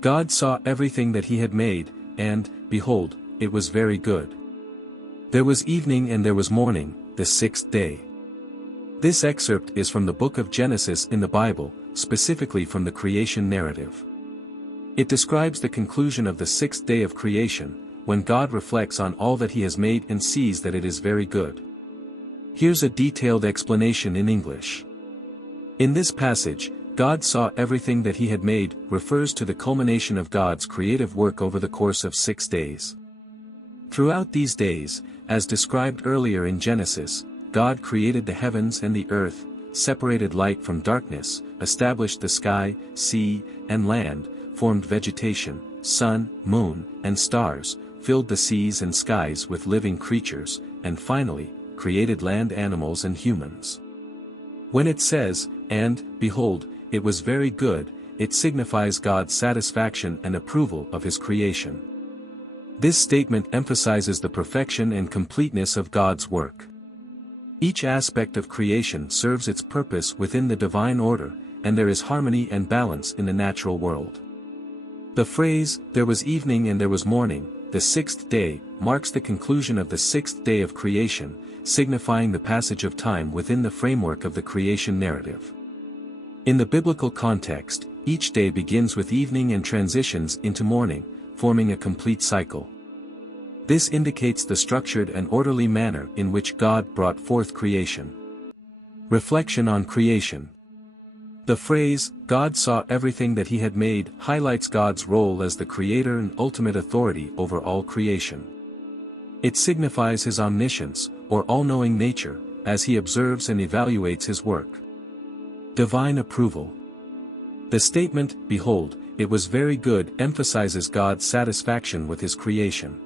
God saw everything that he had made, and, behold, it was very good. There was evening and there was morning, the sixth day. This excerpt is from the book of Genesis in the Bible, specifically from the creation narrative. It describes the conclusion of the sixth day of creation, when God reflects on all that he has made and sees that it is very good. Here's a detailed explanation in English. In this passage, God saw everything that he had made refers to the culmination of God's creative work over the course of 6 days. Throughout these days, as described earlier in Genesis, God created the heavens and the earth, separated light from darkness, established the sky, sea, and land, formed vegetation, sun, moon, and stars, filled the seas and skies with living creatures, and finally, created land animals and humans. When it says, "And, behold, it was very good," it signifies God's satisfaction and approval of his creation. This statement emphasizes the perfection and completeness of God's work. Each aspect of creation serves its purpose within the divine order, and there is harmony and balance in the natural world. The phrase, "There was evening and there was morning, the sixth day," marks the conclusion of the sixth day of creation, signifying the passage of time within the framework of the creation narrative. In the biblical context, each day begins with evening and transitions into morning, forming a complete cycle. This indicates the structured and orderly manner in which God brought forth creation. Reflection on creation. The phrase, "God saw everything that he had made," highlights God's role as the creator and ultimate authority over all creation. It signifies his omniscience, or all-knowing nature, as he observes and evaluates his work. Divine approval. The statement, "Behold, it was very good," emphasizes God's satisfaction with his creation.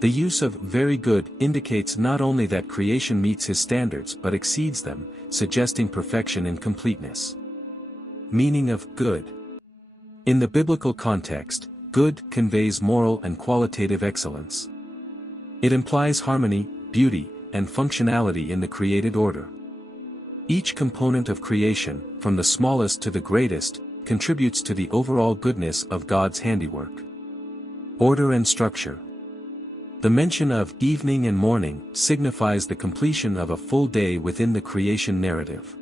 The use of "very good" indicates not only that creation meets his standards but exceeds them, suggesting perfection and completeness. Meaning of good. In the biblical context, good conveys moral and qualitative excellence. It implies harmony, beauty, and functionality in the created order. Each component of creation, from the smallest to the greatest, contributes to the overall goodness of God's handiwork. Order and structure. The mention of evening and morning signifies the completion of a full day within the creation narrative.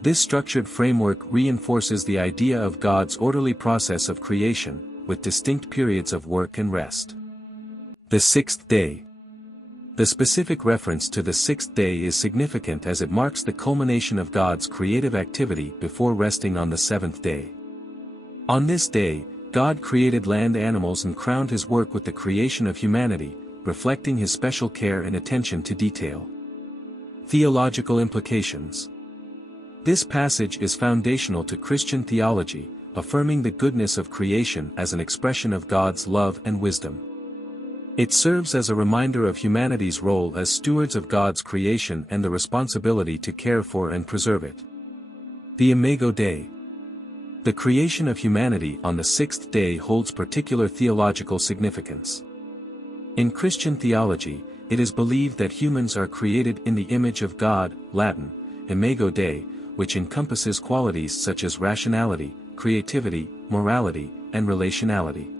This structured framework reinforces the idea of God's orderly process of creation, with distinct periods of work and rest. The sixth day. The specific reference to the sixth day is significant as it marks the culmination of God's creative activity before resting on the seventh day. On this day, God created land animals and crowned his work with the creation of humanity, reflecting his special care and attention to detail. Theological implications. This passage is foundational to Christian theology, affirming the goodness of creation as an expression of God's love and wisdom. It serves as a reminder of humanity's role as stewards of God's creation and the responsibility to care for and preserve it. The Imago Dei. The creation of humanity on the sixth day holds particular theological significance. In Christian theology, it is believed that humans are created in the image of God, Latin, Imago Dei, which encompasses qualities such as rationality, creativity, morality, and relationality.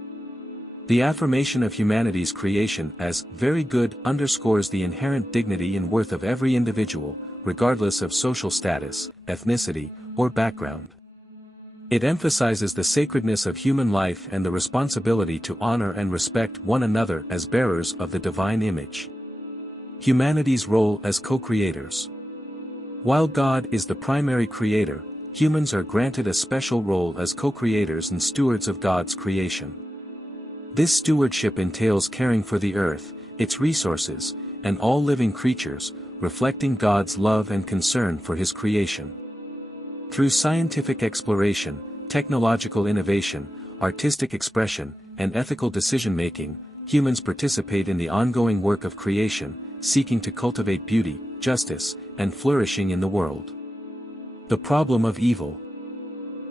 The affirmation of humanity's creation as very good underscores the inherent dignity and worth of every individual, regardless of social status, ethnicity, or background. It emphasizes the sacredness of human life and the responsibility to honor and respect one another as bearers of the divine image. Humanity's role as co-creators. While God is the primary creator, humans are granted a special role as co-creators and stewards of God's creation. This stewardship entails caring for the earth, its resources, and all living creatures, reflecting God's love and concern for his creation. Through scientific exploration, technological innovation, artistic expression, and ethical decision-making, humans participate in the ongoing work of creation, seeking to cultivate beauty, justice, and flourishing in the world. The problem of evil.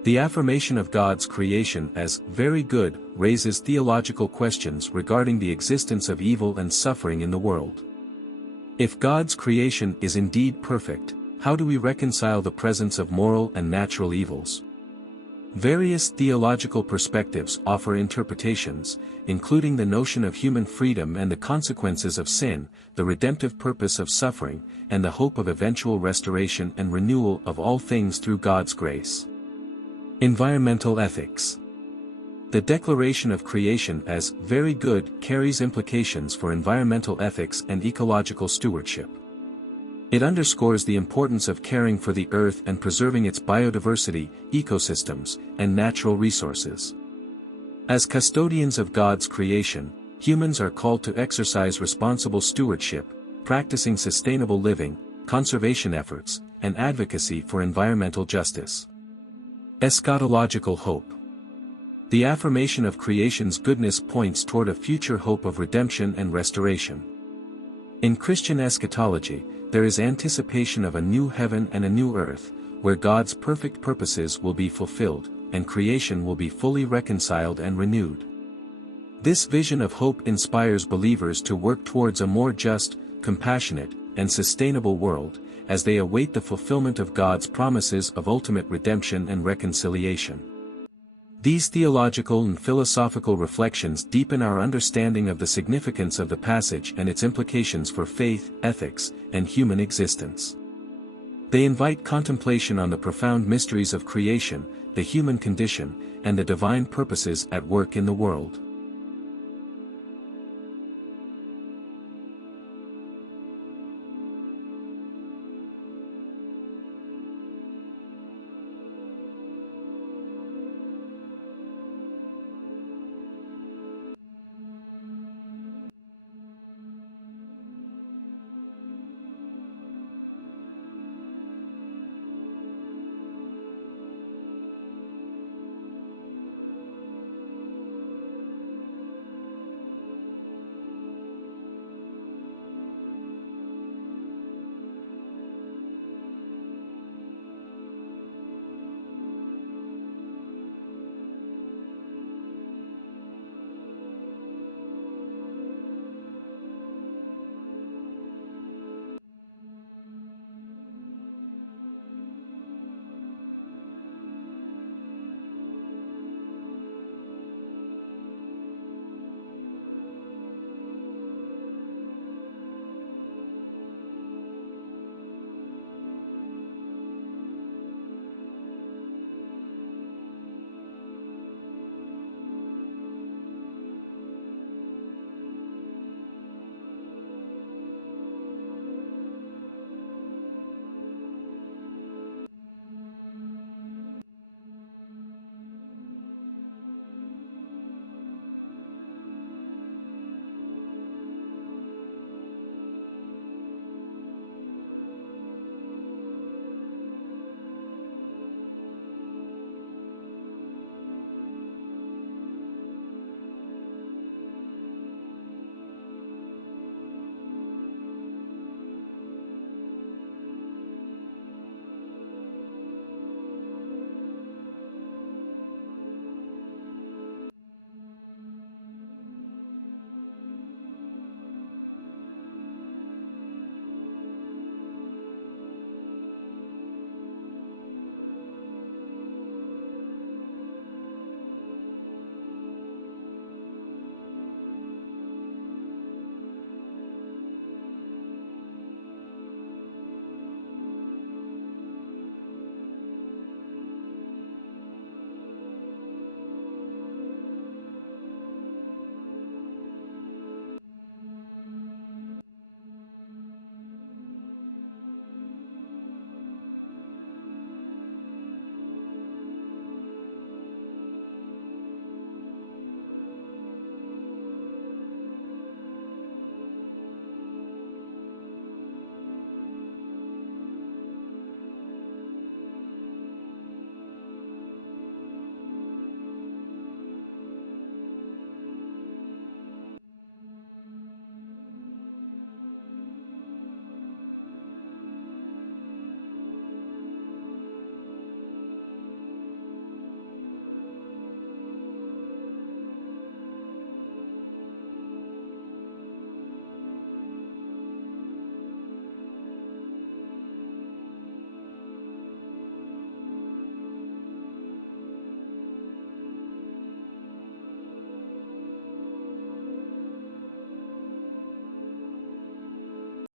The affirmation of God's creation as very good raises theological questions regarding the existence of evil and suffering in the world. If God's creation is indeed perfect, how do we reconcile the presence of moral and natural evils? Various theological perspectives offer interpretations, including the notion of human freedom and the consequences of sin, the redemptive purpose of suffering, and the hope of eventual restoration and renewal of all things through God's grace. Environmental ethics. The declaration of creation as very good carries implications for environmental ethics and ecological stewardship. It underscores the importance of caring for the earth and preserving its biodiversity, ecosystems, and natural resources. As custodians of God's creation, humans are called to exercise responsible stewardship, practicing sustainable living, conservation efforts, and advocacy for environmental justice. Eschatological hope. The affirmation of creation's goodness points toward a future hope of redemption and restoration. In Christian eschatology, there is anticipation of a new heaven and a new earth, where God's perfect purposes will be fulfilled, and creation will be fully reconciled and renewed. This vision of hope inspires believers to work towards a more just, compassionate, and sustainable world, as they await the fulfillment of God's promises of ultimate redemption and reconciliation. These theological and philosophical reflections deepen our understanding of the significance of the passage and its implications for faith, ethics, and human existence. They invite contemplation on the profound mysteries of creation, the human condition, and the divine purposes at work in the world.